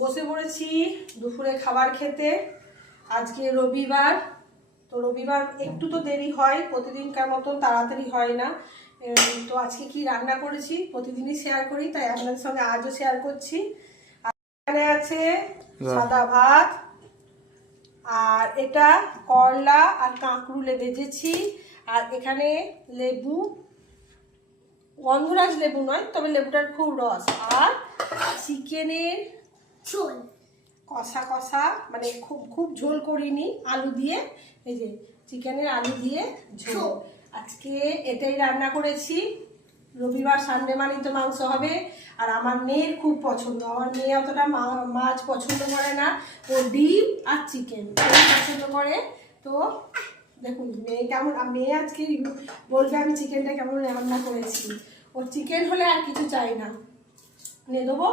বসে পড়েছি দুপুরে খাবার খেতে। আজকে রবিবার, তো রবিবার একটু তো দেরি হয়, প্রতিদিনকার মতন তাড়াতাড়ি হয় না। তো আজকে কি রান্না করেছি প্রতিদিনই শেয়ার করি, তাই আপনাদের সঙ্গে আজও শেয়ার করছি। এখানে আছে সাদা ভাত, আর এটা করলা আর কাঁকরুলে ভেজেছি, আর এখানে লেবু, গন্ধরাজ লেবু নয়, তবে লেবুটার খুব রস, আর চিকেনের ঝোল, কষা কষা, মানে খুব খুব ঝোল করিনি, আলু দিয়ে, এই যে চিকেনের আলু দিয়ে ঝোল। আজকে এটাই রান্না করেছি। রবিবার সানডে মানেই তো মাংস হবে, আর আমার মেয়ের খুব পছন্দ। আমার মেয়ে অতটা মাছ পছন্দ করে না, ও ডিম আর চিকেন পছন্দ করে। তো দেখুন মেয়ে কেমন, মেয়ে আজকে বলবে আমি চিকেনটা কেমন রান্না করেছি। ওর চিকেন হলে আর কিছু চাই না, নিয়ে দেবো।